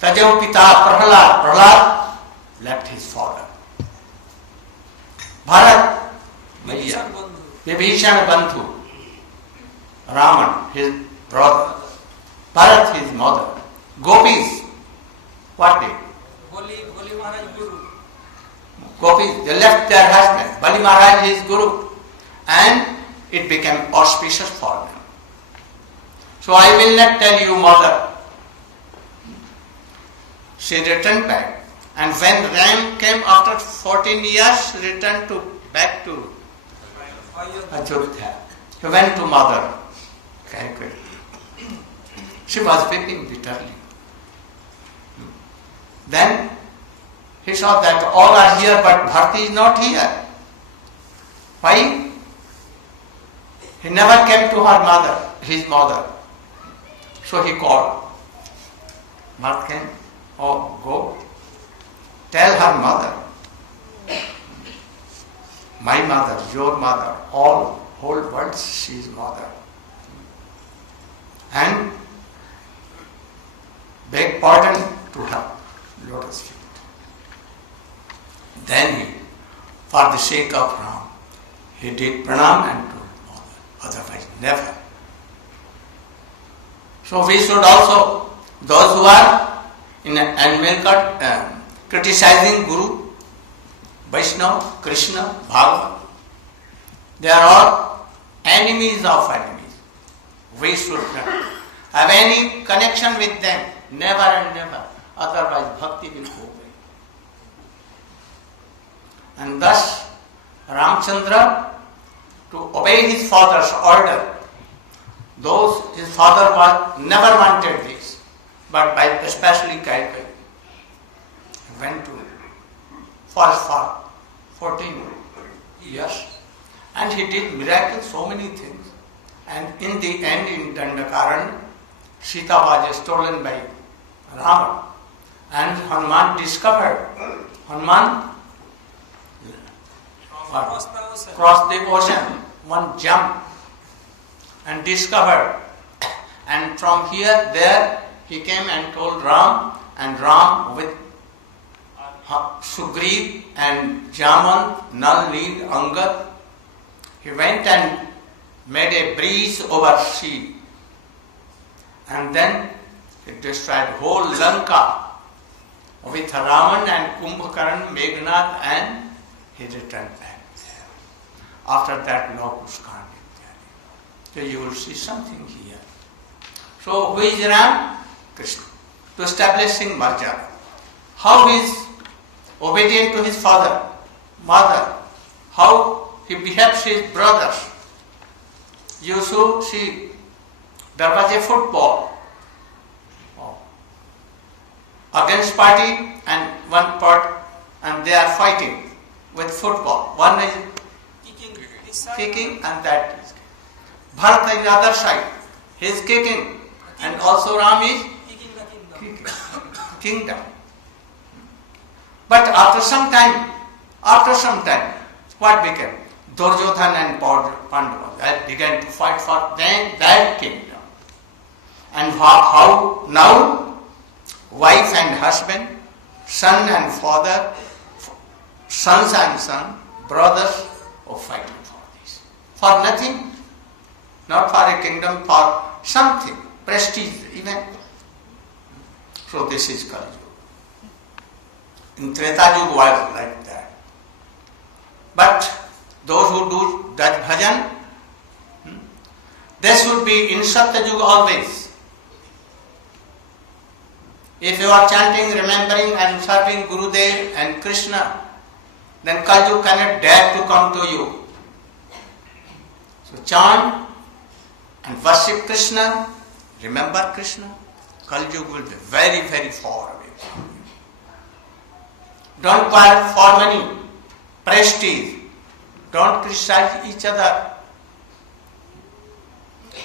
Tajau Pita Prahlad left his father. Bharat, Vibhishan Bandhu, Raman, his brother, Bharat, his mother, Gopis, what did? Gopis, they left their husband, Bali Maharaj, his guru, and it became auspicious for them. So I will not tell you, mother. She returned back, and when Ram came after 14 years, returned back to Ajodhya. He went to mother. She was weeping bitterly. Then he saw that all are here, but Bharti is not here. Why? He never came to her mother, his mother. So he called. Bharat came. Oh, go. Tell her mother. My mother, your mother, whole world, she is mother. And beg pardon to her lotus feet. Then he, for the sake of Ram, he did pranam and told mother. Otherwise, never. So we should also, those who are in animal criticizing Guru, Vaishnava, Krishna, Bhagavad, they are all enemies of enemies. We should not have any connection with them, never and never. Otherwise, bhakti will go away. And thus, Ramchandra, to obey his father's order, his father never wanted this, but by especially Kaikai, he went to for 14 years, and he did miracles, so many things. And in the end, in Dandakaran, Sita was stolen by Rama, and Hanuman discovered. Hanuman crossed the ocean, one jump, and discovered. And from here, there, he came and told Ram, and Ram with Sugriv and Jaman, Nal, Neel, Angad, he went and made a breeze over sea. And then he destroyed whole Lanka with Raman and Kumbhakaran, Meghnad, and he returned back there. After that, Lokus Kand. So you will see something here. So who is Ram? Krishna. To establishing Marjana. How he is obedient to his father, mother, how he behaves to his brothers. You should see, there was a football against party and one part, and they are fighting with football. One is kicking and that is Bharata in the other side. He is kicking, and also Ram is kicking. Kingdom. But after some time, what became? Duryodhana and Pandava began to fight for that kingdom. And how now, wife and husband, son and father, sons and son, brothers are fighting for this. For nothing, not for a kingdom, for something, prestige even. So this is Kali Yuga. In Treta Yuga was like that. But those who do that bhajan, they should be in Satya Yuga always. If you are chanting, remembering and serving Gurudev and Krishna, then Kali Yuga cannot dare to come to you. So chant and worship Krishna, remember Krishna, Kali Yuga will be very, very far away from you. Don't call for money, prestige. Don't criticize each other.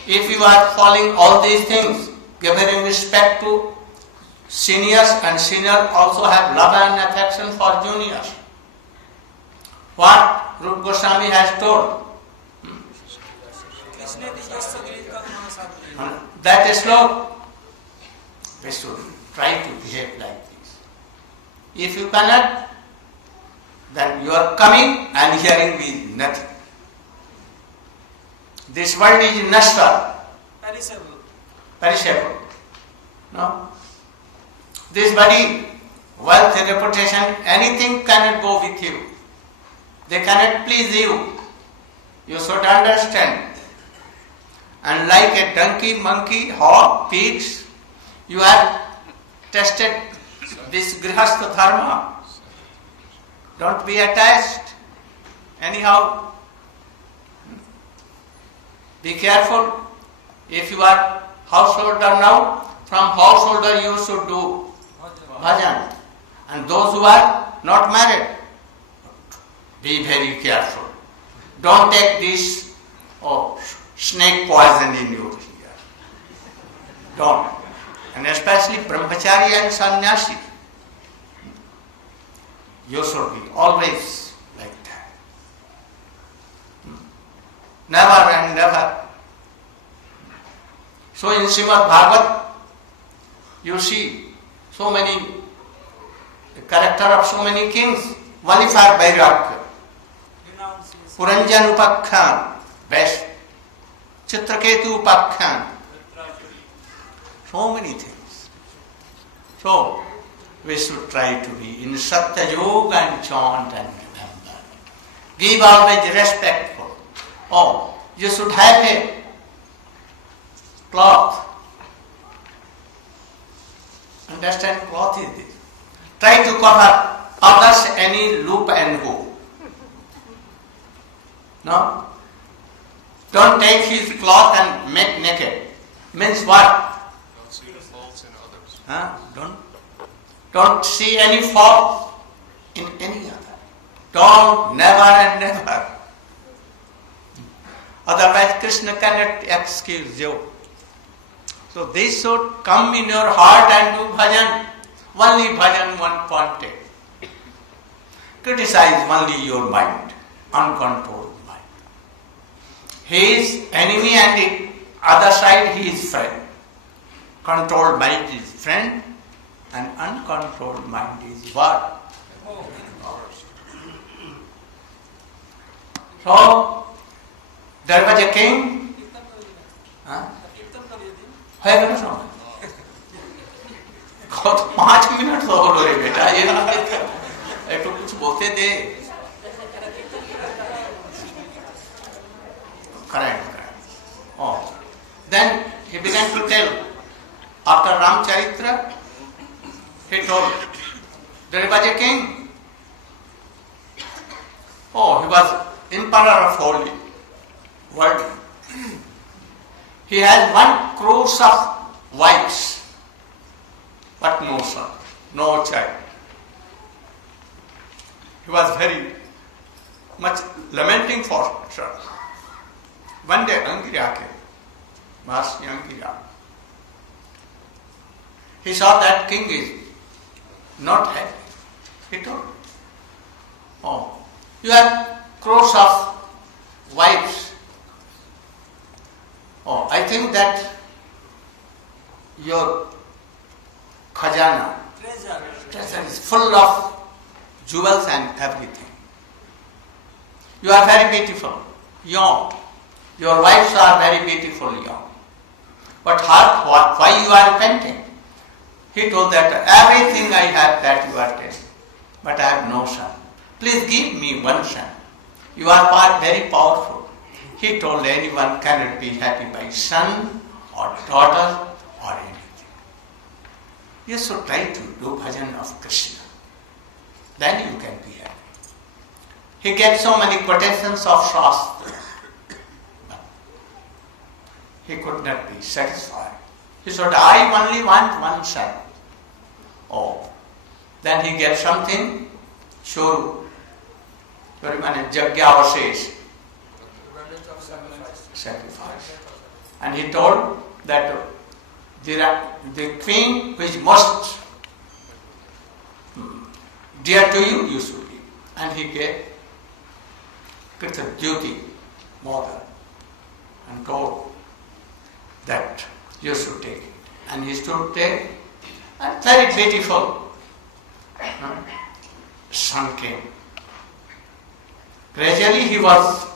If you are following all these things, giving respect to seniors, and seniors also have love and affection for juniors. What Rupa Goswami has told. That is slow. We should try to behave like this. If you cannot, then your coming and hearing is nothing. This world is nashta, perishable. No? This body, wealth, reputation, anything cannot go with you. They cannot please you. You should understand. And like a donkey, monkey, hog, pigs, you have tested this grihastha dharma. Don't be attached. Anyhow, be careful. If you are householder now, from householder you should do bhajan. And those who are not married, be very careful. Don't take this snake poison in your ear. Don't. And especially brahmachari and sannyasi. You should be always like that. Never and never. So in Srimad Bhagavat, you see so many, the character of so many kings, only for Vairagya. Puranjan Upakhyan, best. Chitraketu Upakhyan. So many things. So, we should try to be in Satya Yoga and chant and remember. Give always respectful. Oh, you should have a cloth. Understand? Cloth is this. Try to cover others any loop and go. No? Don't take his cloth and make naked. Means what? Don't see the faults in others. Huh? Don't see any fault in any other. Don't, never and never. Otherwise Krishna cannot excuse you. So this should come in your heart and do bhajan. Only bhajan one wanted. Criticize only your mind, uncontrolled mind. He is enemy and the other side he is friend. Controlled mind is friend and uncontrolled mind is what? So, there was a king. है ना सुनो? 5 minute तो हो रहे बेटा ये ना एक तो कुछ बोलते दे. Correct. Oh, then he began to tell. After Ramcharitra, he told there was a king. Oh, he was emperor of holy world. He had 1 crore of wives, but no son, no child. He was very much lamenting for son. One day, Angirya came, Master Angirya. He saw that king is not happy. He told, oh, you have crores of wives. Oh, I think that your khajana, treasure is full of jewels and everything. You are very beautiful, young. Your wives are very beautiful, young. But why you are repenting? He told that everything I have that you are taking, but I have no son. Please give me 1 son. You are very powerful. He told anyone cannot be happy by son or daughter or anything. You should try to do bhajan of Krishna. Then you can be happy. He gave so many quotations of Shastra. But he could not be satisfied. He said, I only want 1 son. Oh. Then he gave something, Shuru. Shuru means Jagyavasesh. Sacrifice. And he told that the queen who is most dear to you, you should give. And he gave Kritadyuti, mother, and told that you should take it. And he should take, and very beautiful son came. Gradually he was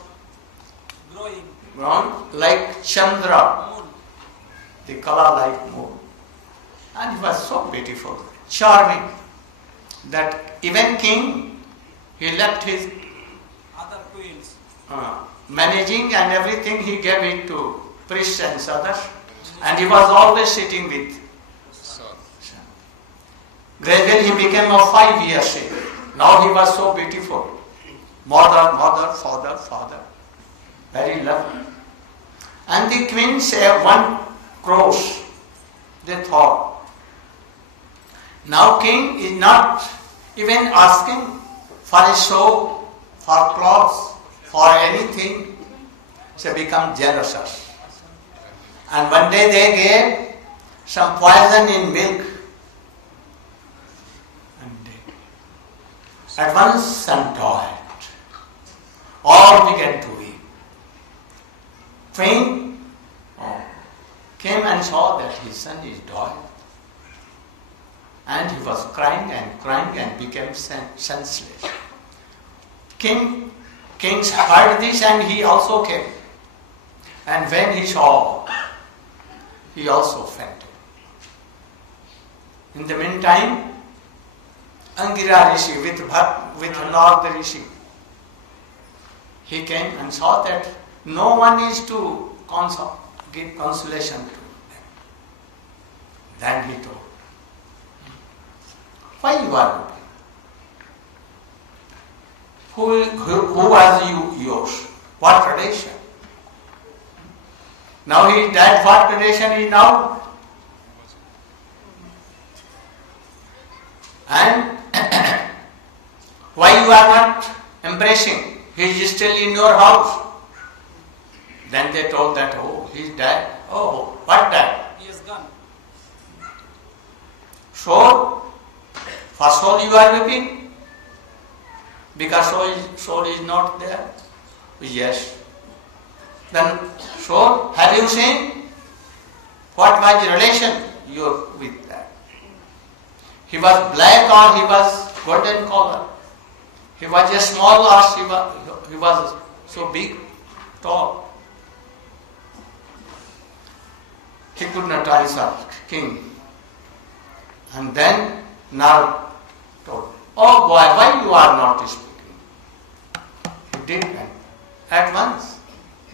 grown like Chandra, the color like moon. And he was so beautiful, charming, that even king, he left his other queens. Managing and everything, he gave it to priests and others. And he was always sitting with Son. Gradually he became of 5 years age. Now he was so beautiful. Mother, father. Very lovely. And the queens have one cross. They thought. Now king is not even asking for a show, for clothes, for anything. So become jealous. And one day they gave some poison in milk. And at once son died. All began to weep. King came and saw that his son is died. And he was crying and became senseless. Kings heard this and he also came. And when he saw, he also fainted. In the meantime, Angira Rishi with Narada Rishi, he came and saw that no one is to give consolation to them. Then he told, why you are weeping? Who was yours? What tradition? Now he is dead, what tradition is now? And why you are not embracing? He is still in your house. Then they told that, oh, he is dead. Oh, what dead? He is gone. So, first of all you are weeping? Because soul is not there? Yes. Then, so, have you seen? What was the relation with that? He was black or he was golden color? He was a small or he was so big, tall? He could not answer, king. And then Narad told, oh boy, why you are not speaking? He did and at once,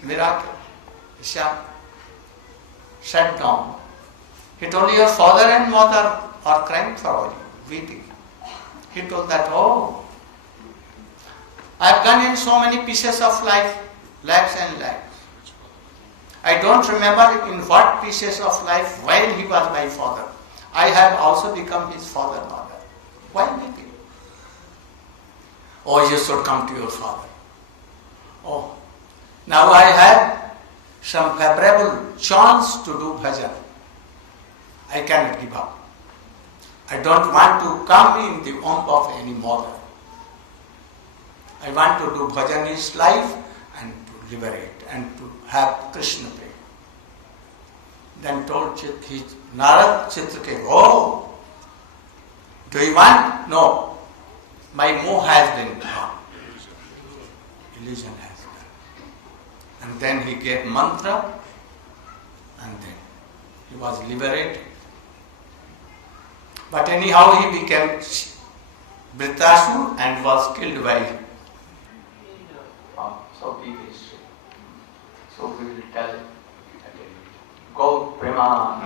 miracle. Sat down. He told, your father and mother are crying for you, weeping. He told that, oh, I have gone in so many pieces of life, lakhs and lakhs. I don't remember in what pieces of life while he was my father. I have also become his father and mother. Why weeping? Oh, you should come to your father. Oh, now I have some favorable chance to do bhajan. I cannot give up. I don't want to come in the womb of any mother. I want to do bhajan in his life and to liberate and to have Krishna prema. Then told Narad Chitrake, oh, do you want? No. My moh has been gone. Illusion has gone. And then he gave mantra and then he was liberated. But anyhow he became Vritasur and was killed by so big history. So we will tell again. Go Prema.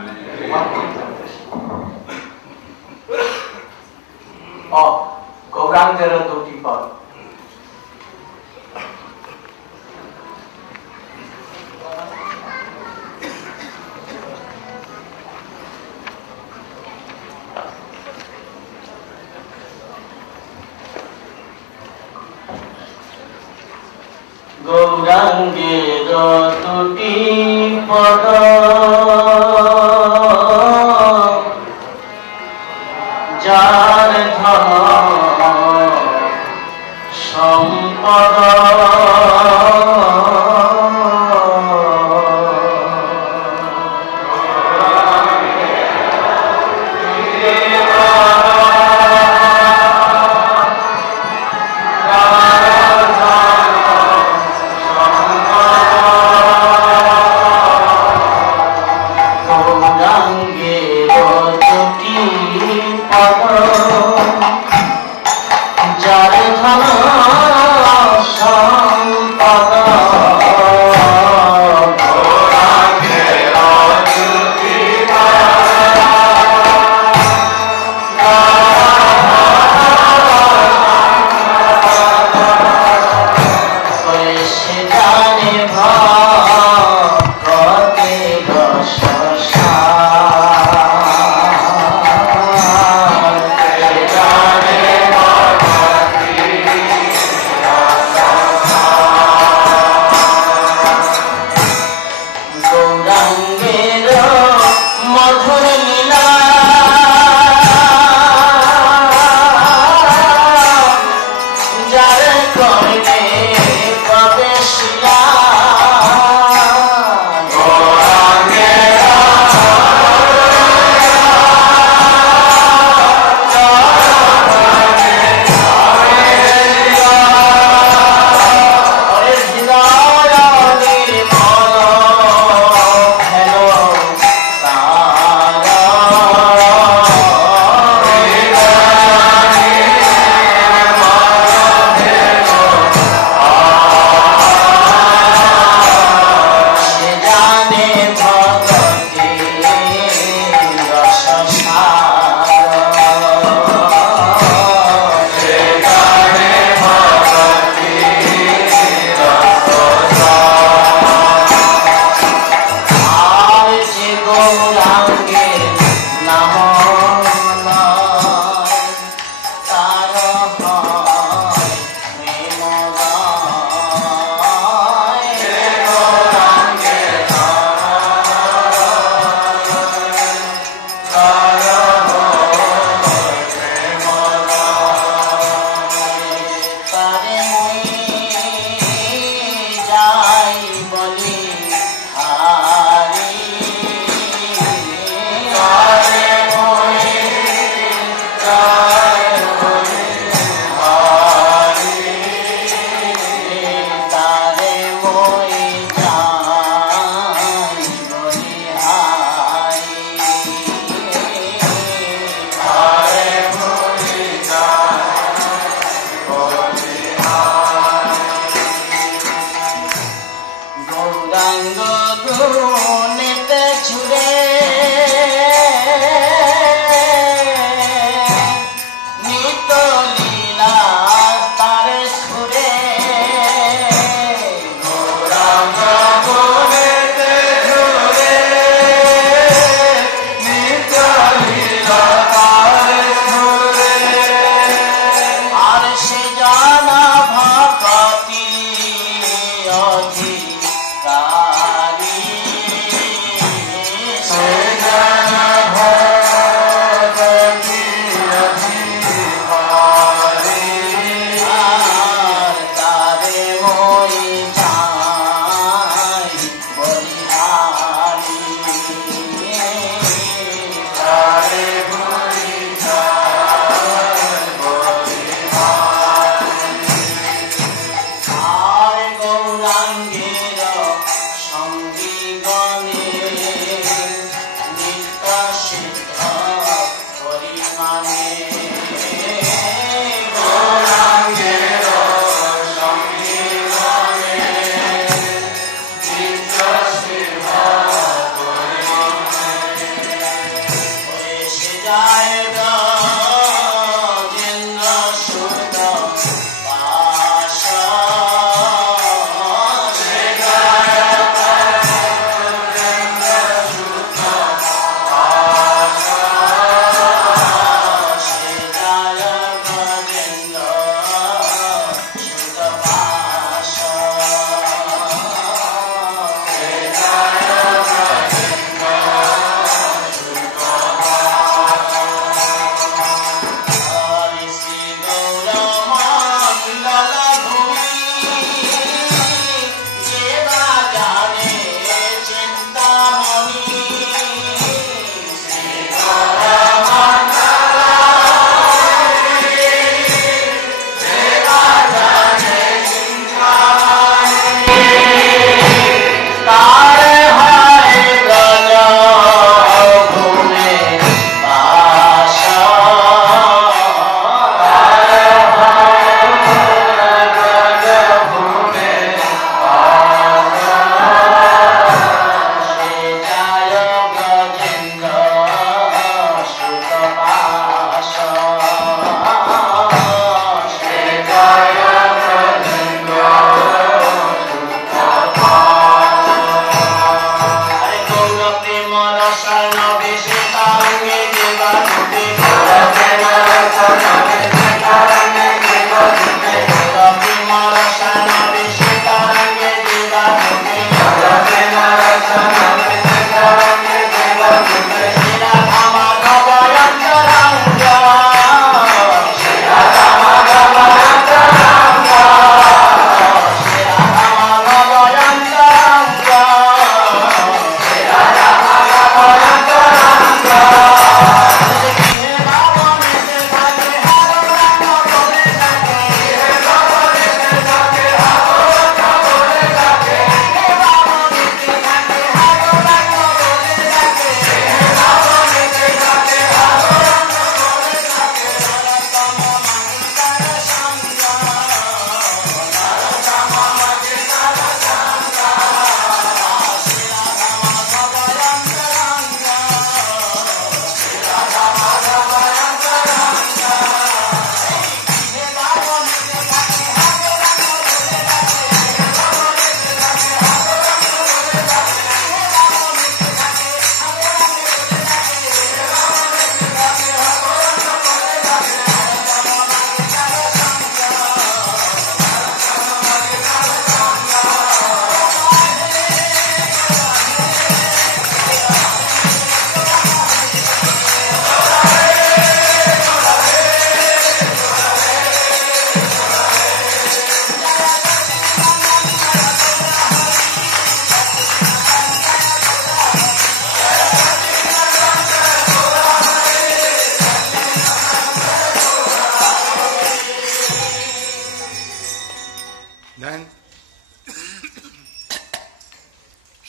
Oh, Gaurangara Doti Pad. গৌরাঙ্গের দুটি পদ যার ধন সম্পদ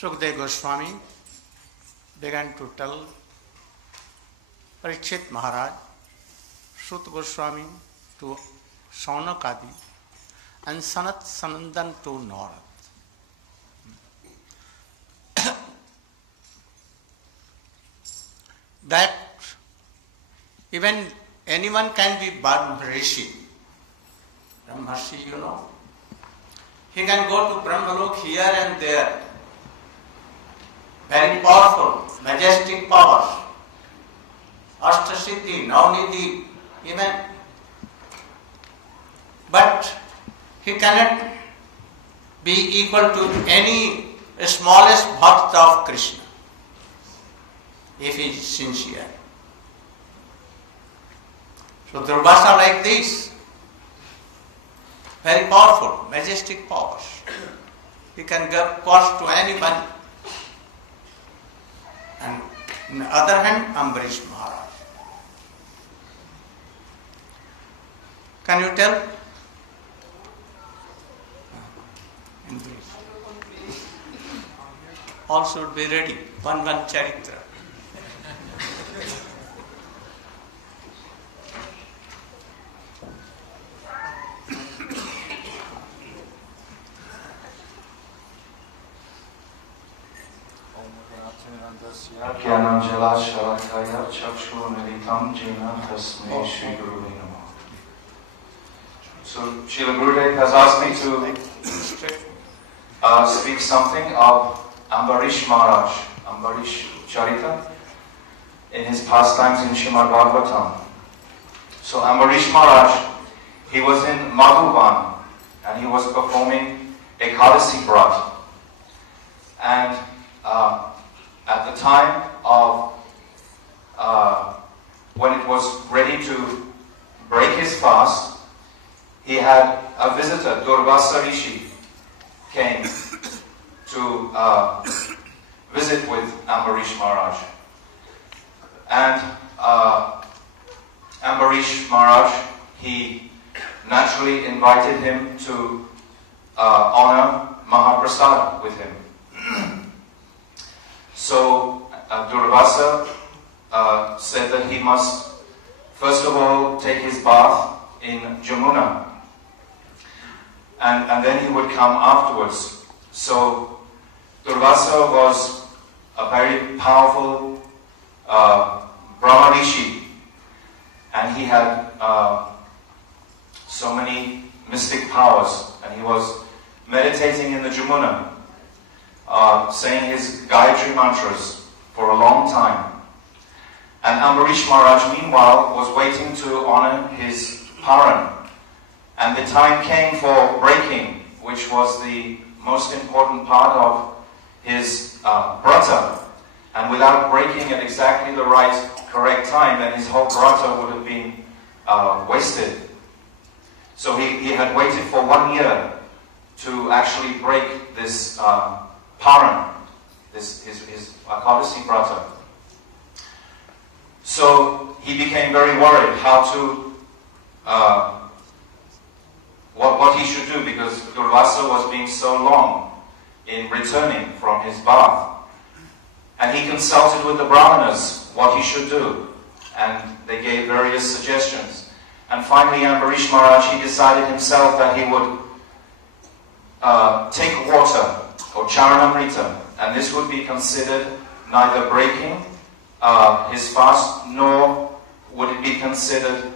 Sukadeva Goswami began to tell Parikshit Maharaj, Sut Goswami to Saunakadi, and Sanat Sanandan to Narad. That even anyone can be Brahmarishi. Brahmarshi, you know. He can go to Brahmalok here and there. Very powerful, majestic powers. Ashtasiddhi, Navnidhi, even. But he cannot be equal to any smallest bhakt of Krishna, if he is sincere. So Durvasa like this, very powerful, majestic powers. He can give cost to anyone. And on the other hand, Ambarish Maharaj. Can you tell? In brief. All should be ready. One charitra. Om Jnanam Jala Shalakaya Chakshunaritam Jina Tasme Shri Guru Namo. So Srila Gurudev has asked me to speak something of Ambarish Maharaj, Ambarish Charita, in his pastimes in Srimad Bhagavatam. So Ambarish Maharaj, he was in Madhuban and he was performing Ekadasi Brat. And at the time of when it was ready to break his fast, he had a visitor, Durvasa Rishi, came to visit with Ambarish Maharaj. And Ambarish Maharaj, he naturally invited him to honor Mahaprasad with him. So Durvasa said that he must first of all take his bath in Jamuna, and then he would come afterwards. So Durvasa was a very powerful Brahma Rishi, and he had so many mystic powers, and he was meditating in the Jamuna, saying his Gayatri mantras for a long time. And Ambarish Maharaj, meanwhile, was waiting to honor his Paran. And the time came for breaking, which was the most important part of his brata. And without breaking at exactly the right, correct time, then his whole brata would have been wasted. So he had waited for 1 year to actually break this Paran, his Ekadasi brata. So he became very worried how to, what he should do, because Durvasa was being so long in returning from his bath. And he consulted with the Brahmanas what he should do, and they gave various suggestions. And finally Ambarish Maharaj, he decided himself that he would take water, or charanamrita, and this would be considered neither breaking his fast, nor would it be considered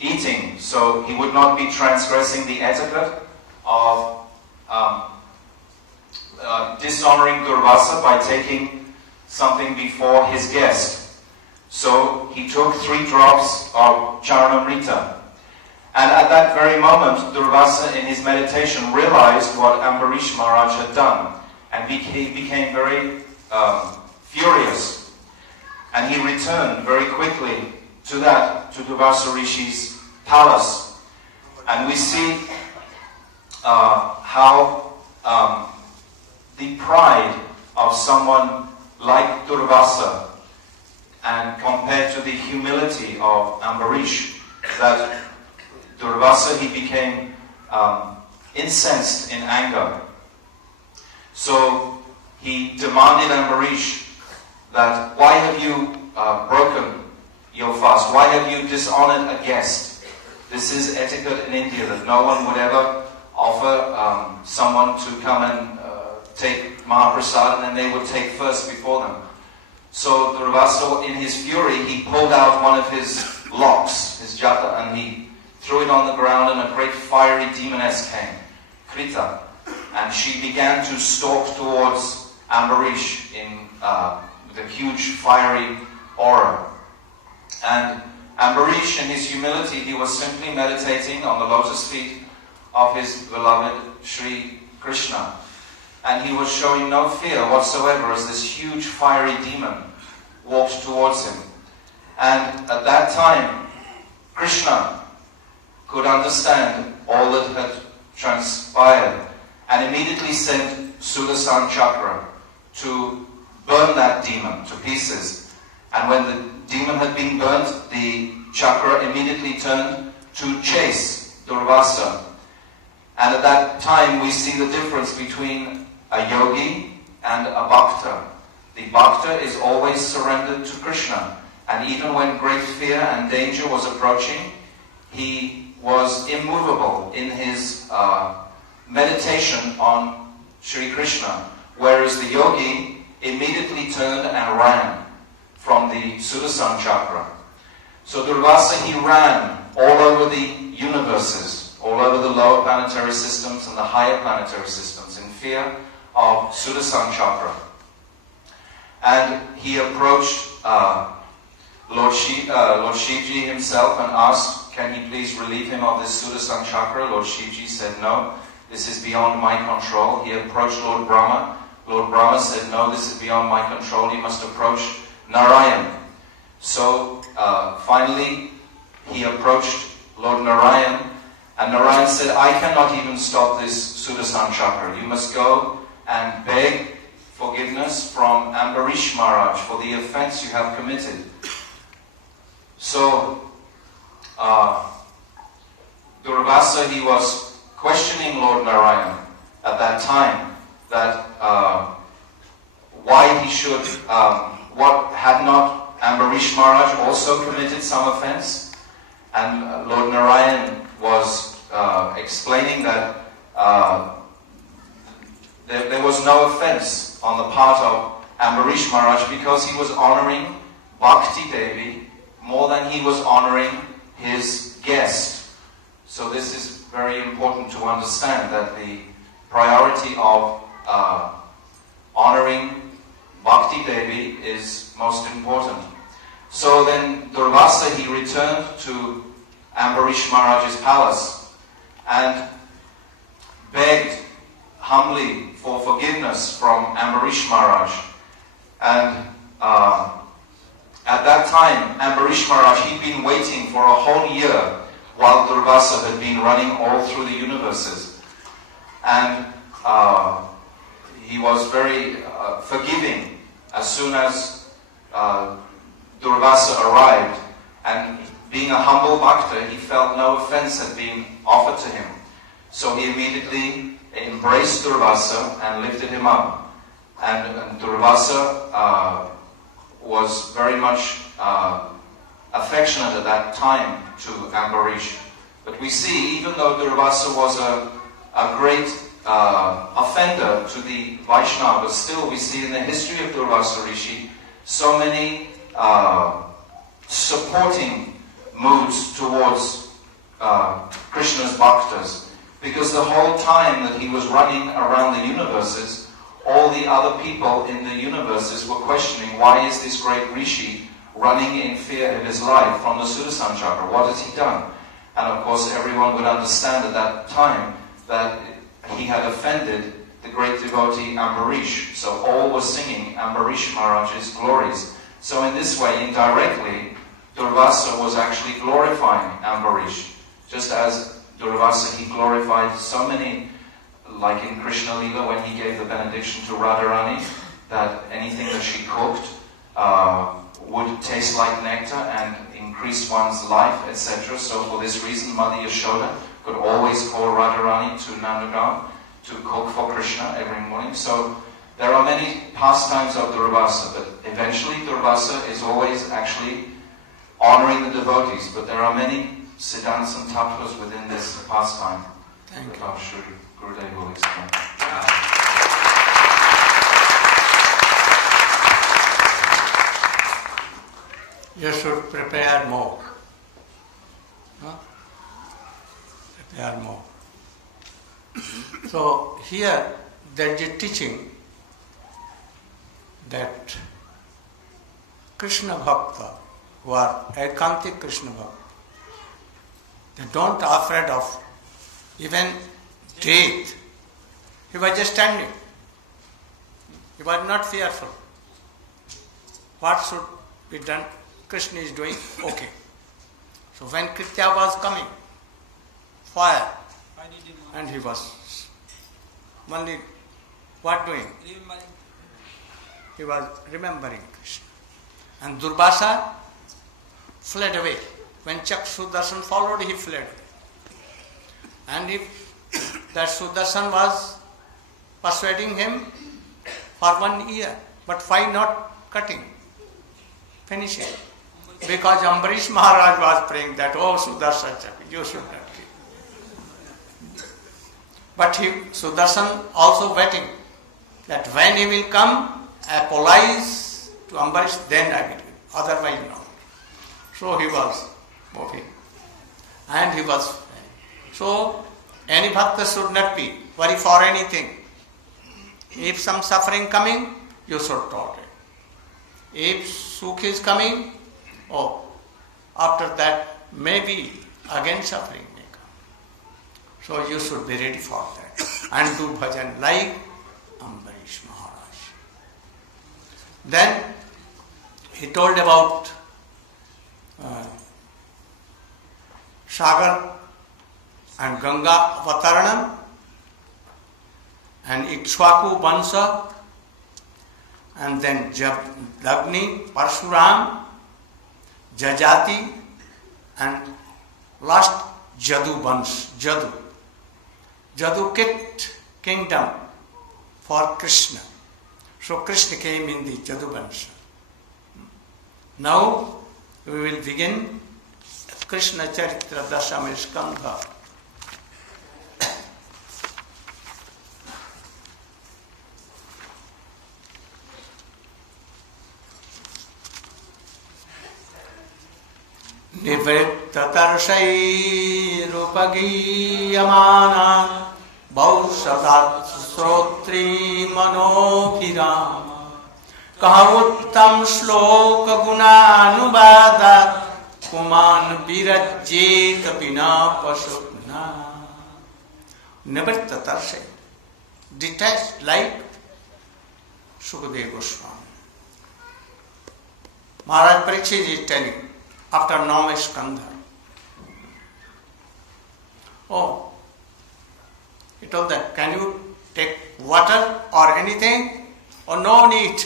eating. So he would not be transgressing the etiquette of dishonoring Durvasa by taking something before his guest. So he took 3 drops of charanamrita. And at that very moment, Durvasa, in his meditation, realized what Ambarish Maharaj had done. And he became very furious. And he returned very quickly to Durvasa Rishi's palace. And we see how the pride of someone like Durvasa, and compared to the humility of Ambarish, that Durvasa, he became incensed in anger. So he demanded Ambarish that, why have you broken your fast? Why have you dishonored a guest? This is etiquette in India, that no one would ever offer someone to come and take Mahaprasad, and then they would take first before them. So Durvasa, in his fury, he pulled out one of his locks, his jata, and he threw it on the ground, and a great fiery demoness came, Krita, and she began to stalk towards Ambarish with a huge fiery aura. And Ambarish, in his humility, he was simply meditating on the lotus feet of his beloved Sri Krishna. And he was showing no fear whatsoever as this huge fiery demon walked towards him. And at that time, Krishna could understand all that had transpired, and immediately sent Sudarshan Chakra to burn that demon to pieces. And when the demon had been burnt, the chakra immediately turned to chase Durvasa. And at that time we see the difference between a yogi and a bhakta. The bhakta is always surrendered to Krishna, and even when great fear and danger was approaching, he was immovable in his meditation on Sri Krishna. Whereas the yogi immediately turned and ran from the Sudarsana chakra. So Durvasa, he ran all over the universes, all over the lower planetary systems and the higher planetary systems in fear of Sudarsana chakra. And he approached Lord Shivji himself and asked, can he please relieve him of this Sudarsana chakra? Lord Shivji said, no, this is beyond my control. He approached Lord Brahma. Lord Brahma said, no, this is beyond my control. He must approach Narayan. So finally, he approached Lord Narayan, and Narayan said, I cannot even stop this Sudarsana chakra. You must go and beg forgiveness from Ambarish Maharaj for the offense you have committed. So Durvasa, he was questioning Lord Narayan at that time that why he should, what had not Ambarish Maharaj also committed some offense? And Lord Narayan was explaining that there was no offense on the part of Ambarish Maharaj because he was honoring Bhakti Devi more than he was honoring his guest. So this is very important to understand, that the priority of honoring Bhakti Devi is most important. So then Durvasa, he returned to Ambarish Maharaj's palace and begged humbly for forgiveness from Ambarish Maharaj. And at that time, Ambarish Maharaj, he'd been waiting for a whole year while Durvasa had been running all through the universes. And he was very forgiving as soon as Durvasa arrived. And being a humble bhakta, he felt no offense had been offered to him. So he immediately embraced Durvasa and lifted him up. And Durvasa was very much affectionate at that time to Ambarish. But we see, even though Durvasa was a great offender to the Vaishnavas, still we see in the history of Durvasa Rishi so many supporting moods towards Krishna's bhaktas. Because the whole time that he was running around the universes, all the other people in the universes were questioning, why is this great Rishi running in fear of his life from the Sudarsana chakra? What has he done? And of course everyone would understand at that time that he had offended the great devotee Ambarish. So all were singing Ambarish Maharaj's glories. So in this way, indirectly, Durvasa was actually glorifying Ambarish. Just as Durvasa, he glorified so many, like in Krishna Lila when he gave the benediction to Radharani, that anything that she cooked would taste like nectar and increase one's life, etc. So for this reason, Mother Yashoda could always call Radharani to Nandagaon to cook for Krishna every morning. So there are many pastimes of Durvasa, but eventually Durvasa is always actually honoring the devotees. But there are many siddhants and tattvas within this pastime. Thank you. I'm sure Gurudev will explain. You should prepare more. Prepare more. So here there is a teaching that Krishna Bhakta, who are Ekantik Krishna Bhakta, they don't afraid of even death. He was just standing. He was not fearful. What should be done? Krishna is doing okay. So when Kritya was coming, fire, and he was only what doing? He was remembering Krishna. And Durvasa fled away. When Chak Sudarshan followed, he fled away. And if that Sudarshan was persuading him for 1 year, but why not cutting, finishing? Because Ambarish Maharaj was praying that, oh Sudarshan Chak, you should not kill. But Sudarshan also waiting that when he will come, apologize to Ambarish, then I will give. Otherwise, no. So he was moving. And he was. So, any bhakta should not be worried for anything. If some suffering coming, you should tolerate. If sukh is coming, after that, maybe again suffering may come. So you should be ready for that. And do bhajan like Ambarish Maharaj. Then he told about Sagar and Ganga Avataranam and Ikshwaku Vansha, and then Dagni, Parshuram, Jajati, and last Jadu Vansh. Jadu kept kingdom for Krishna. So Krishna came in the Jadu Vansha. Now we will begin Krishna Charitra Dasam Skandha. निवृत्ततर्षैरुपगीयमाना बहुशताश्रोत्री मनोभिराम कह उत्तम श्लोक गुणानुवादात् पुमान विरज्येत बिना पशुना. निवृत्ततर्षै, detached like Sukadeva Goswami. Maharaj Parikshit is telling after Navama Skandha. He told them, can you take water or anything? No need.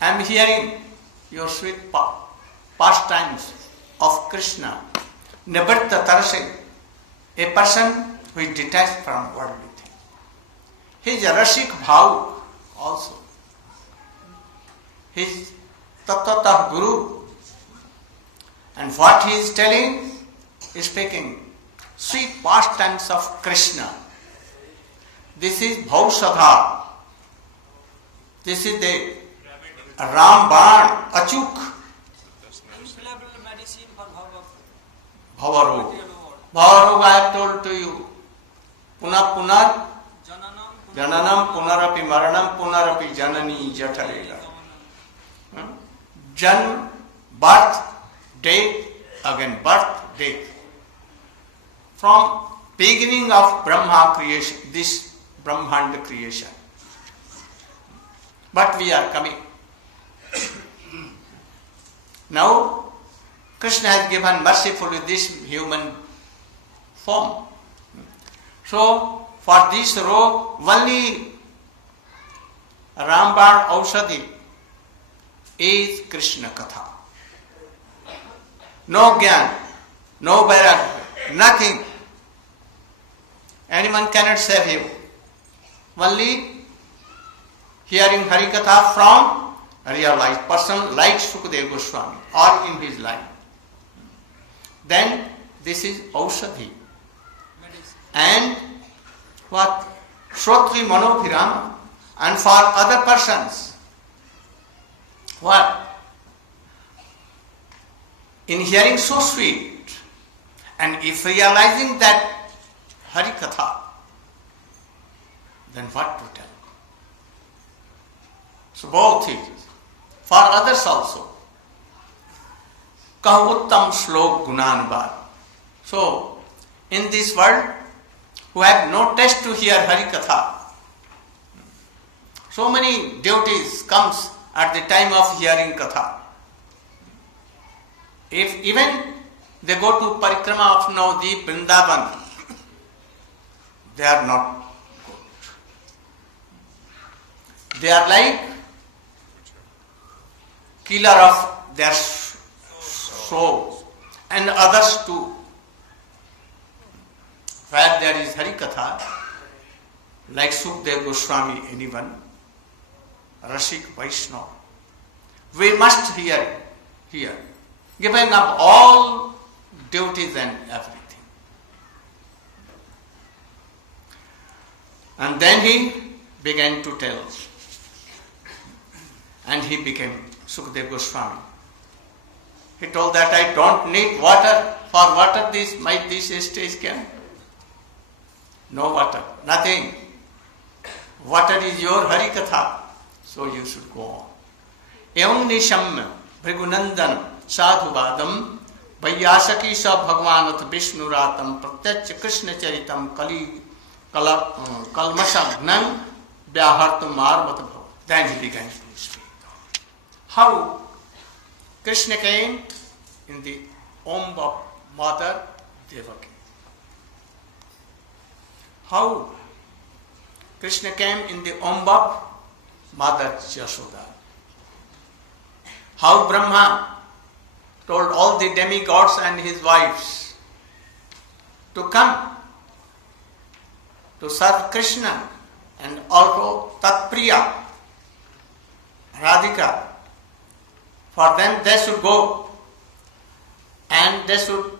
I am hearing your sweet pastimes of Krishna. Nivarta Tarasai, a person who is detached from worldly things. He is a Rashik Bhav also. He is Tattatah Guru. And what he is telling is speaking sweet pastimes of Krishna. This is Bhausadha. This is the Ramban Achuk. Infallible medicine for Bhavarog. Bhavarog I have told to you. Punar Jananam Punarapi Maranam Punarapi Janani Jatalela. Jan, birth, death, again birth, death. From beginning of Brahma creation, this Brahmanda creation. But we are coming. Now, Krishna has given mercifully this human form. So, for this row, only Ramban Aushadhi is Krishna Katha. No Gyan, no Vairagya, nothing. Anyone cannot save him. Only hearing Harikatha from a realized person like Sukadeva Goswami or in his life. Then this is Aushadhi. And what? Shrotri Manobhirama. And for other persons, what? In hearing so sweet, and if realizing that Harikatha, then what to tell? So both things. For others also. Kah uttam shlok gunanubad. So, in this world, who have no taste to hear Harikatha, so many devotees comes at the time of hearing Katha. If even they go to Parikrama of Navadip, Vrindavan, they are not good. They are like killer of their souls and others too. Where there is Harikatha, like Sukadeva Goswami, anyone, Rashik Vaishnava, we must hear, giving up all duties and everything. And then he began to tell and he became Sukadeva Goswami. He told that I don't need water. For water this stage came. No water, nothing. Water is your Hari Katha. So you should go on. Evam nishamya Bhrigunandan sadhuvadam Vaiyasaki sa bhagavanath Vishnuratam Pratyach Krishna charitam kalmasagnan vyahartam marvat bhav. Then he began to speak. How Krishna came in the womb of Mother Devaki. How Krishna came in the womb of Mother Yashoda. How Brahma told all the demigods and his wives to come to serve Krishna, and also Tatpriya, Radhika. For them they should go and they should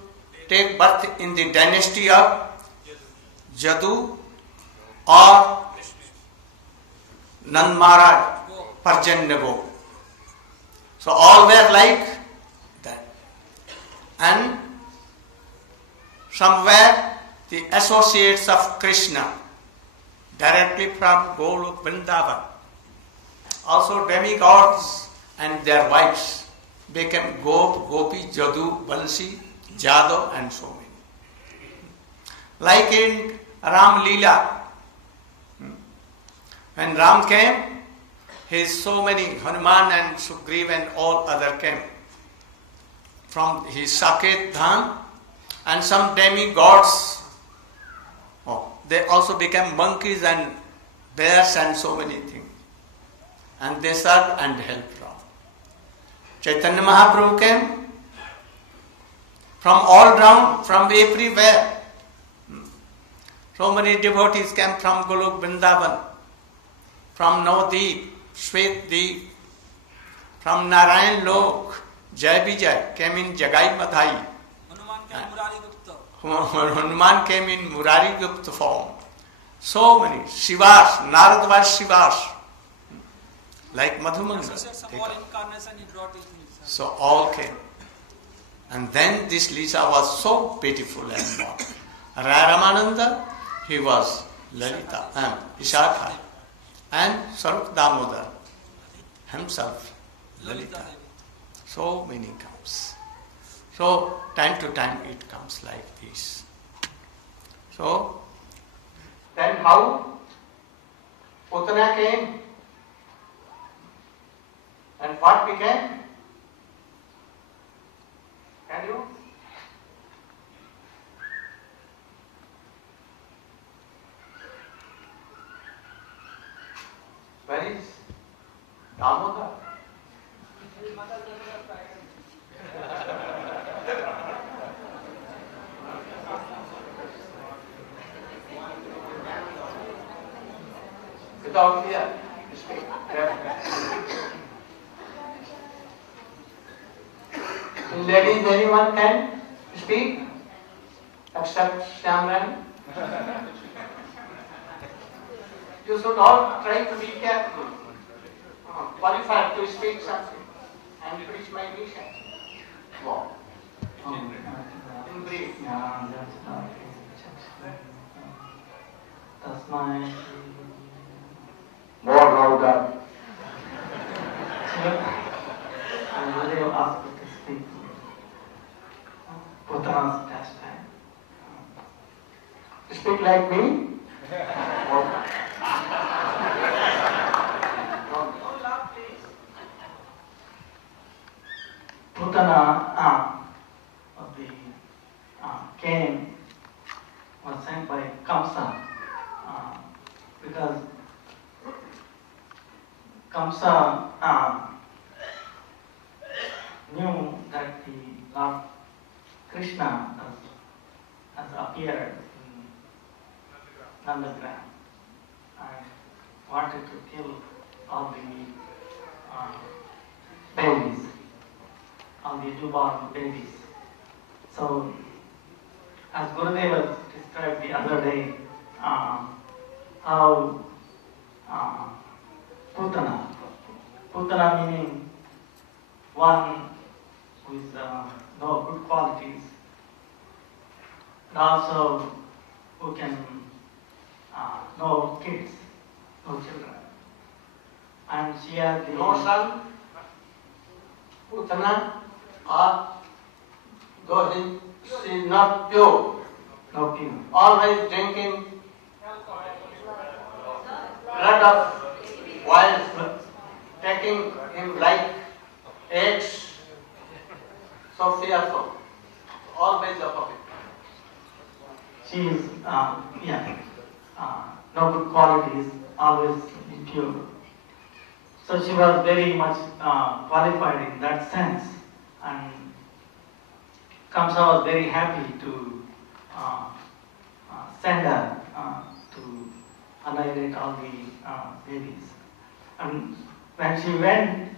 take birth in the dynasty of Jadu or Nand Maharaj, Parjanyago. So all were like that. And somewhere the associates of Krishna, directly from Golok Vrindavan, also demigods and their wives became Gop, Gopi, Jadu, Bansi, Jadov and so many. Like in Ram Lila, when Ram came, his so many Hanuman and Sugriv and all other came from his Saket Dham, and some demigods, they also became monkeys and bears and so many things. And they served and helped Ram. Chaitanya Mahaprabhu came from all round, from everywhere. So many devotees came from Golok Vrindavan, from Navdeep, Shvetdeep, from Narayan Lok, Jai Vijay came in Jagai Madhai. Hanuman came in Murari Gupta form. So many. Shivas, Narad was Shivas. Like Madhumanga. So all came. And then this Lisa was so beautiful and warm. Raya Ramananda, he was Lalita, Ishakha, and Sarup Damodar himself, Lalita. So many comes. So time to time it comes like this. So then how Putana came and what became? Can you? Where is Damodar? Without fear, speak. Ladies, anyone can speak except Shyamran? You should all try to be careful, qualified to speak something and preach my mission. Wow. In brief. Yeah, that's my More louder. I really asked to speak Putana's pastime. Speak like me. Putana of the came was sent by Kamsa because Kamsa knew that the Lord Krishna has appeared in Nandagram and wanted to kill all the babies, all the newborn babies. So, as Gurudeva described the other day, how Putana Putana meaning one with no good qualities, and also who can no kids, no children. And she has the No son, Putana, or though she is not pure, no pure. always drinking blood of wild, taking him like eggs, so fearful, always opposite. She is no good qualities, always impure. So she was very much qualified in that sense, and Kamsa was very happy to send her to annihilate all the babies. And when she went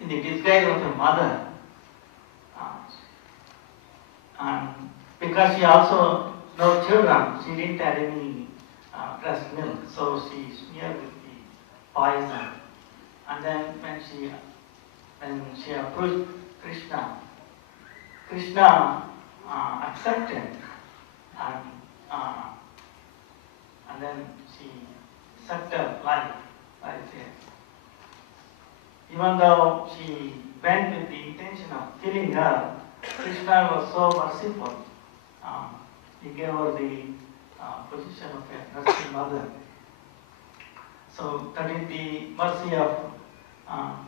in the disguise of a mother, and because she also no children, she didn't have any breast milk, so she smeared with the poison. And then when she approached Krishna, Krishna accepted, and then she sucked her life like this. Even though she went with the intention of killing her, Krishna was so merciful. He gave her the position of a nursing mother. So that is the mercy of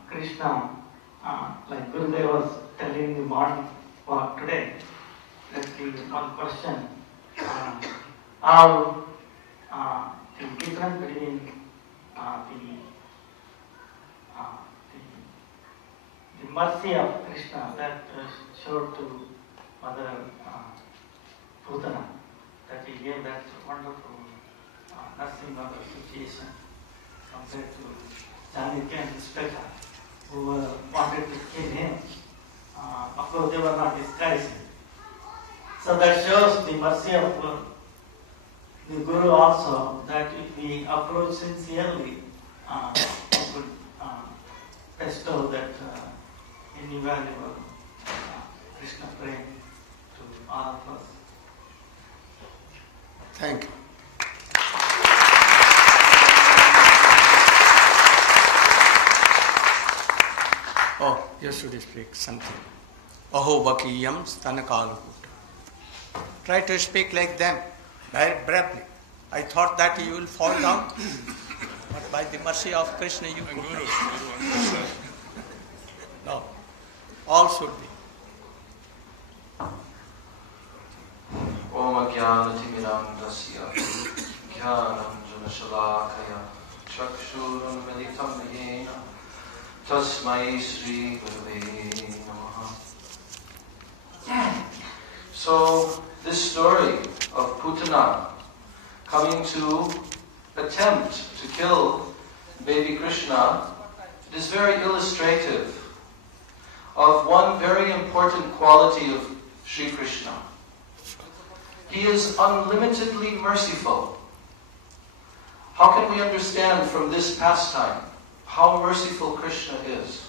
Krishna. Like Gurudev was telling in the morning walk today, let's give one question. How the difference between the mercy of Krishna that showed to Mother Putana, that he gave that wonderful nursing mother situation compared to Janaki and Speka, who wanted to kill him. Of course, they were not disguising. So that shows the mercy of the Guru also, that if we approach sincerely, we could bestow that invaluable Krishna prem to all of us. Thank you. Oh, you should speak something. Aho vakiyam stanakalukuta. Try to speak like them, very bravely. I thought that you will fall down, but by the mercy of Krishna you could not. No, all should be. Om Jnanatimiram Dasya Jnanam Janashalakaya Chakshurun Meditam Yena Tasmai Sri Gurave Namaha. So, this story of Putana coming to attempt to kill baby Krishna is very illustrative of one very important quality of Sri Krishna. He is unlimitedly merciful. How can we understand from this pastime how merciful Krishna is?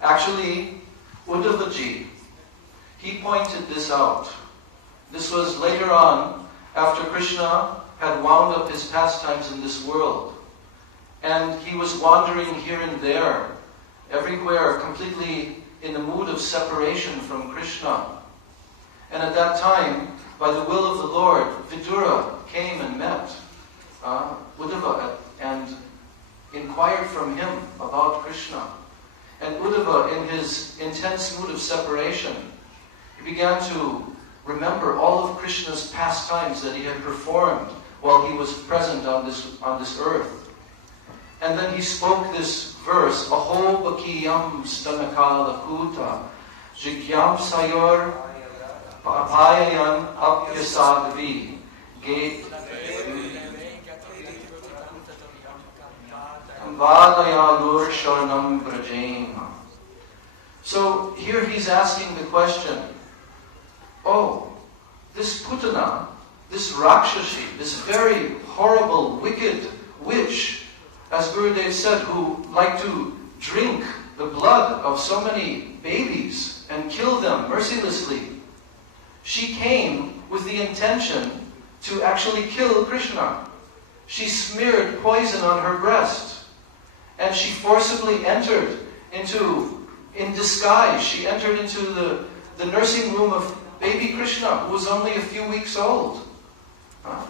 Actually, Uddhavaji, he pointed this out. This was later on, after Krishna had wound up his pastimes in this world. And he was wandering here and there, everywhere, completely in the mood of separation from Krishna. And at that time, by the will of the Lord, Vidura came and met Uddhava and inquired from him about Krishna. And Uddhava, in his intense mood of separation, he began to remember all of Krishna's pastimes that he had performed while he was present on this earth. And then he spoke this verse, Aho bakiyam stanakala kuta, jikyam sayor papayayan apyasadvi, gate Vadayalur Sharanam Brajain. So here he's asking the question, oh, this Putana, this Rakshashi, this very horrible, wicked witch, as Gurudev said, who like to drink the blood of so many babies and kill them mercilessly. She came with the intention to actually kill Krishna. She smeared poison on her breast, and she forcibly entered in disguise, she entered into the nursing room of baby Krishna, who was only a few weeks old.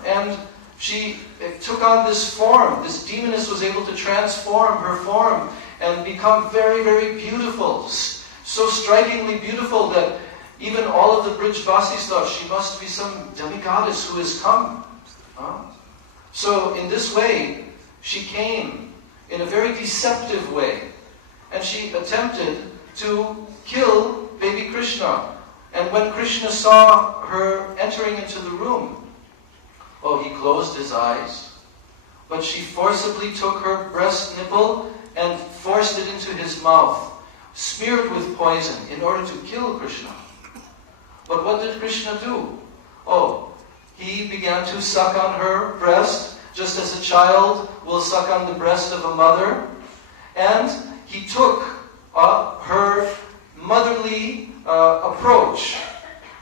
And she took on this form. This demoness was able to transform her form and become very, very beautiful. So strikingly beautiful that even all of the Brijvasis thought she must be some demigoddess who has come. So in this way, she came in a very deceptive way. And she attempted to kill baby Krishna. And when Krishna saw her entering into the room, he closed his eyes. But she forcibly took her breast nipple and forced it into his mouth, smeared with poison, in order to kill Krishna. But what did Krishna do? He began to suck on her breast, just as a child will suck on the breast of a mother. And he took her motherly approach.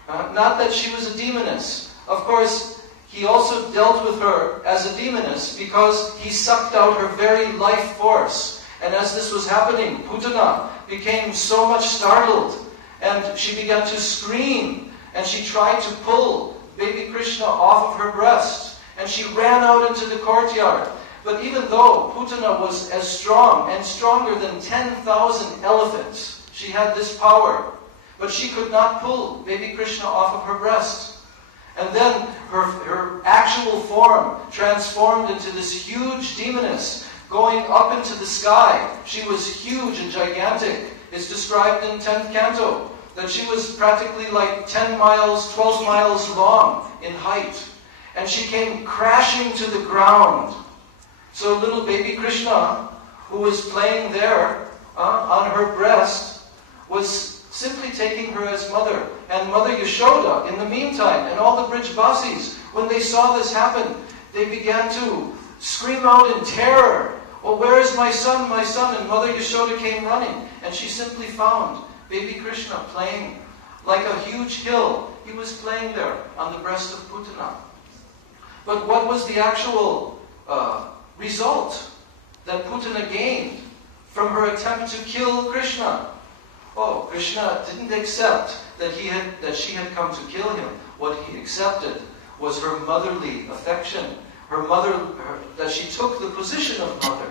Not that she was a demoness. Of course, he also dealt with her as a demoness because he sucked out her very life force. And as this was happening, Putana became so much startled, and she began to scream, and she tried to pull baby Krishna off of her breast, and she ran out into the courtyard. But even though Putana was as strong and stronger than 10,000 elephants, she had this power, but she could not pull baby Krishna off of her breast. And then her actual form transformed into this huge demoness going up into the sky. She was huge and gigantic. It's described in 10th Canto that she was practically like 10 miles, 12 miles long in height. And she came crashing to the ground. So little baby Krishna, who was playing there on her breast, was simply taking her as mother. And Mother Yashoda, in the meantime, and all the Brijvasis, when they saw this happen, they began to scream out in terror, where is my son, my son? And Mother Yashoda came running, and she simply found baby Krishna playing like a huge hill. He was playing there on the breast of Putana. But what was the actual result that Putana gained from her attempt to kill Krishna? Krishna didn't accept that she had come to kill him. What he accepted was her motherly affection, that she took the position of mother.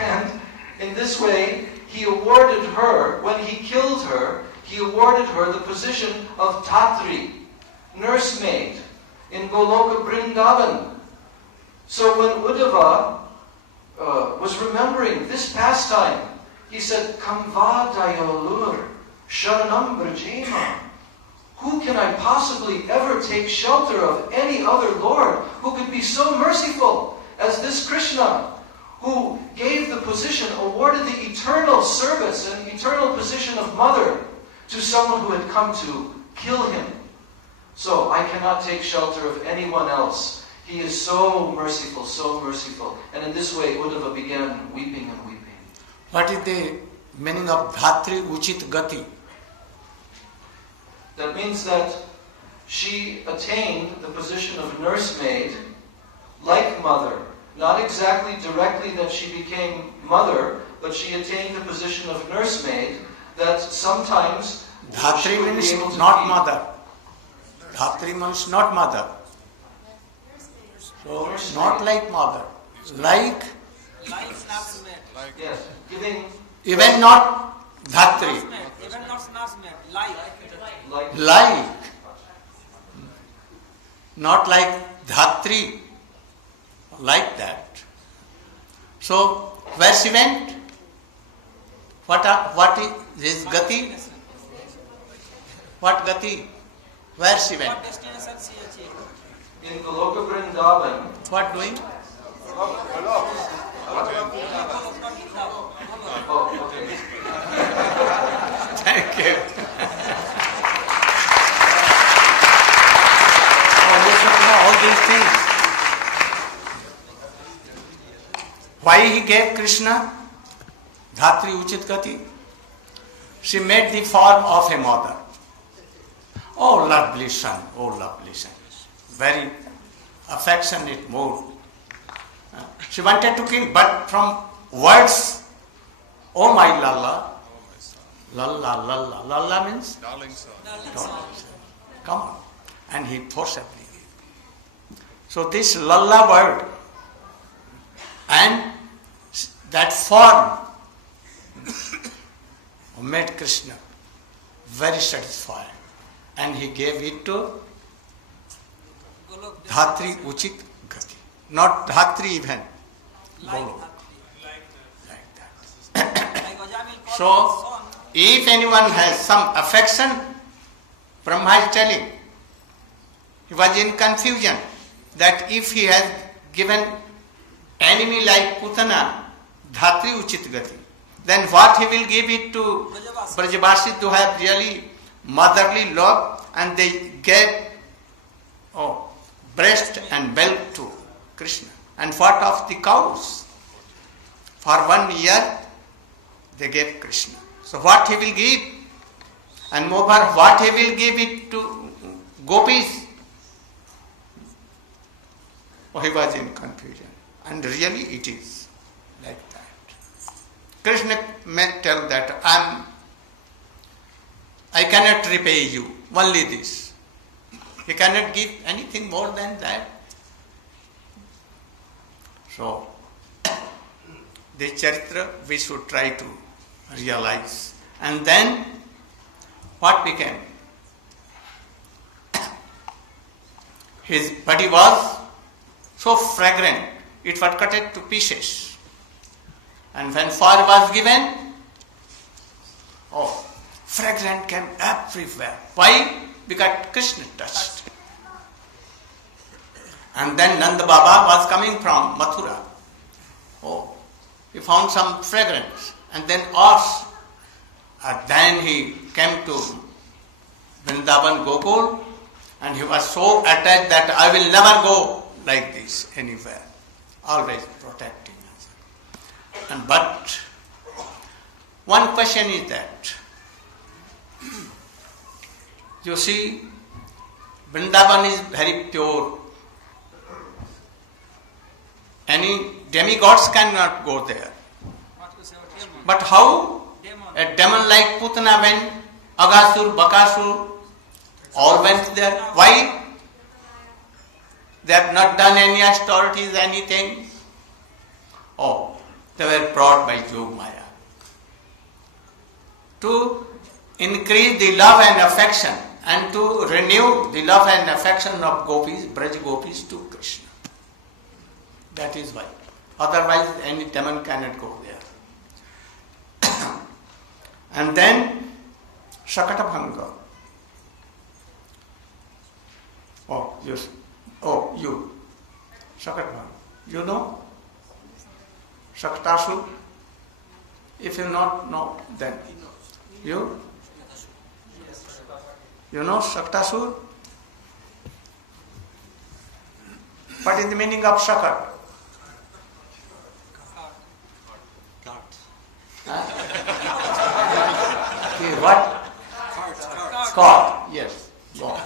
And in this way, he awarded her, when he killed her, he awarded her the position of Dhatri, nursemaid, in Goloka Vrindavan. So when Uddhava was remembering this pastime, he said, Kamvadayolur Sharanam Brajema. Who can I possibly ever take shelter of any other Lord who could be so merciful as this Krishna, who gave the position, awarded the eternal service and eternal position of mother to someone who had come to kill him? So I cannot take shelter of anyone else. He is so merciful, so merciful. And in this way, Uddhava began weeping and weeping. What is the meaning of Dhatri Uchit Gati? That means that she attained the position of nursemaid like mother. Not exactly directly that she became mother, but she attained the position of nursemaid that sometimes Dhatri means not mother. Dhatri means not mother. So not like mother. Like yes, giving even not Dhatri. Even not nursemaid, Like. Not like Dhatri. Like that. So where she went? What is this Gati? What Gati? Where she went? What destination she achieved? in Goloka Vrindavan. What doing? Oh, okay. Thank you. Oh, you should know all these things. Why he gave Krishna Dhatri Uchit Gati? She made the form of a mother. Oh lovely son, oh lovely son. Very affectionate mood. She wanted to kill, but from words, oh my Lala, Lala, Lala, Lala means? Darling son. Darling son. Come on. And he forcibly gave. So this Lala word and that form made Krishna very satisfied. And he gave it to Dhatri Uchit Gati. Not Dhatri even. Golok. Like that. So, if anyone has some affection, Brahma is telling, he was in confusion that if he has given enemy like Putana, Dhatri Uchit Gati, then what he will give it to Brajavasi to have really motherly love, and they gave breast and milk to Krishna. And what of the cows? For 1 year they gave Krishna. So what he will give? And moreover, what he will give it to gopis? Oh, he was in confusion. And really it is like that. Krishna may tell that I cannot repay you, only this. He cannot give anything more than that. So, the charitra we should try to realize. And then, what became? His body was so fragrant, it was cut to pieces. And when fire was given, fragrance came everywhere. Why? Because Krishna touched. And then Nanda Baba was coming from Mathura. He found some fragrance and then asked. And then he came to Vrindavan Gokul and he was so attached that I will never go like this anywhere. Always protecting us. But one question is that, you see, Vrindavan is very pure. Any demigods cannot go there. But how a demon like Putana went, Agasur, Bakasur, all went there. Why? They have not done any austerities, anything. They were brought by Yogmaya. To increase the love and affection and to renew the love and affection of gopis, Braj gopis to Krishna. That is why. Otherwise, any demon cannot go there. And then, Shakatabhanga. You. Shakatabhanga. You know? Shaktasur? If you not know, then you? You know Shaktasur? What is the meaning of Shakat? What? Cart. Yes. Go on.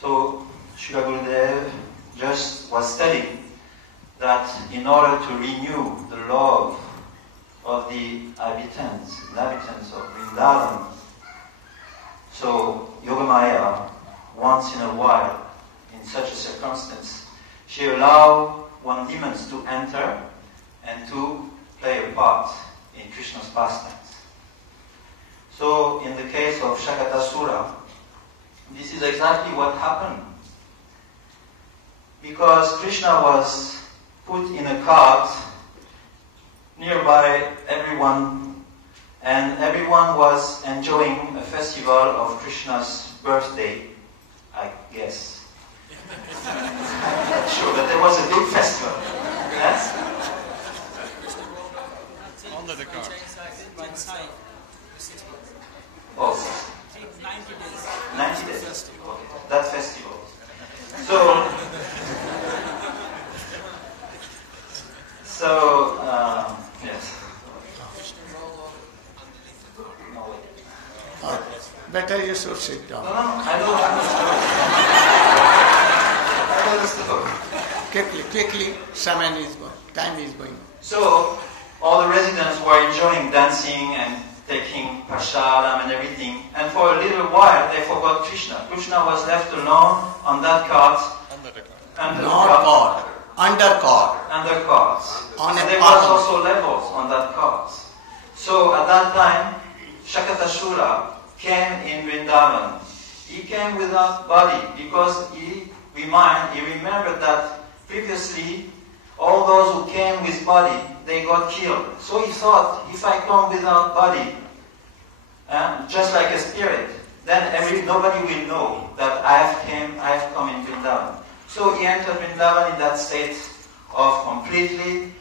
So, Srila Gurudev just was studying that in order to renew the love of the inhabitants of Vrindavan, so Yogamaya, once in a while, in such a circumstance, she allowed one demon to enter and to play a part in Krishna's pastimes. So, in the case of Shakatasura, this is exactly what happened. Because Krishna was put in a cart nearby everyone, and everyone was enjoying a festival of Krishna's birthday. I guess. I'm not sure, but there was a big festival. Yes? Under the car. Inside. Oh, 90 days. 90 days. Okay. That festival. So, yes. No, wait. Better you should sit down. No, I know the story. Quickly, shaman is going. Time is going. So, all the residents were enjoying dancing and taking prasadam and everything. And for a little while, they forgot Krishna. Krishna was left alone on that cart. Under the car. Under the Not cart. cart, under cart. Under carts. On a And there path. was also levels on that cart. So at that time, Shakatashura came in Vrindavan. He came without body because he remembered that previously all those who came with body, they got killed. So he thought, if I come without body, just like a spirit, then nobody will know that I have come in Vrindavan. So he entered Vrindavan in that state of completely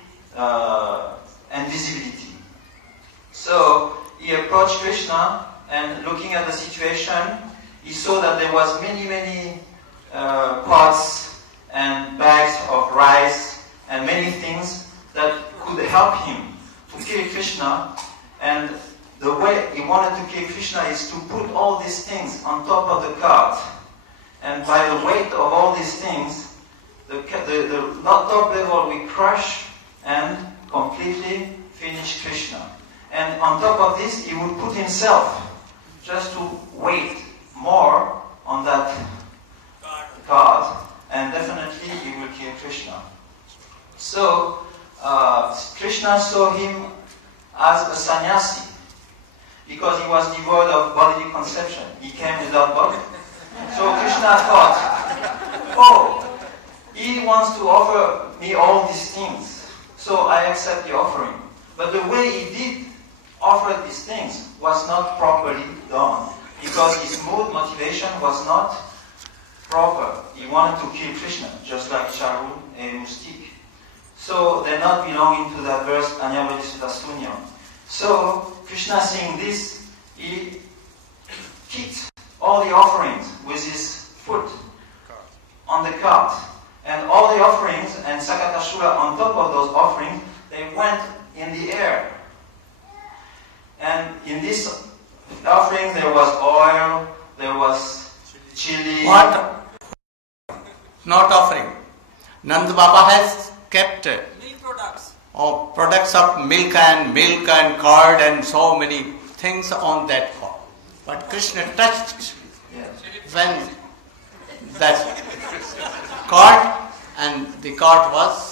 invisibility. So he approached Krishna, and looking at the situation, he saw that there was many pots and bags of rice and many things that could help him to kill Krishna. And the way he wanted to kill Krishna is to put all these things on top of the cart. And by the weight of all these things, the top level will crush and completely finish Krishna. And on top of this, he would put himself just to weight more on that card, and definitely he will kill Krishna. So, Krishna saw him as a sannyasi, because he was devoid of bodily conception. He came without body. So Krishna thought, oh, he wants to offer me all these things, so I accept the offering. But the way he did offer these things was not properly done, because his motivation was not proper. He wanted to kill Krishna, just like Charu and Mustik. So they're not belonging to that verse, Anyavali Sutta Sunya. So Krishna seeing this, he kicked all the offerings with his foot on the cart. And all the offerings and Sakatashura on top of those offerings, they went in the air. And in this offering there was oil, there was chili. What? Not offering. Nand Baba has kept Milk products. products of milk and curd and so many things on that cart. But Krishna touched when that cart, and the cart was